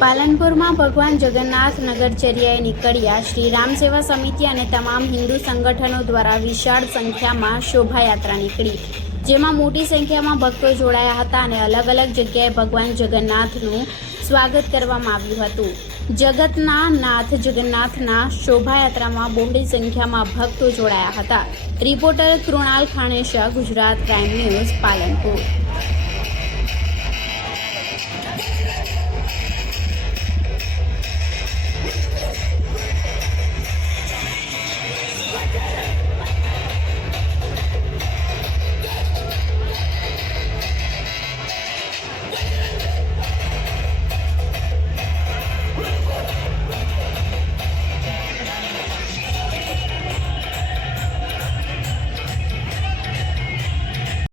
પાલનપુરમાં ભગવાન જગન્નાથ નગરચર્યાએ નીકળ્યા શ્રી રામ સેવા સમિતિ અને તમામ હિન્દુ સંગઠનો દ્વારા વિશાળ સંખ્યામાં શોભાયાત્રા નીકળી. જેમાં મોટી સંખ્યામાં ભક્તો જોડાયા હતા અને અલગ અલગ જગ્યાએ ભગવાન જગન્નાથનું સ્વાગત કરવામાં આવ્યું હતું. જગતના નાથ જગન્નાથના શોભાયાત્રામાં બહોળી સંખ્યામાં ભક્તો જોડાયા હતા. Reporter Krunal Khanesha, Gujarat crime news, Palanpur.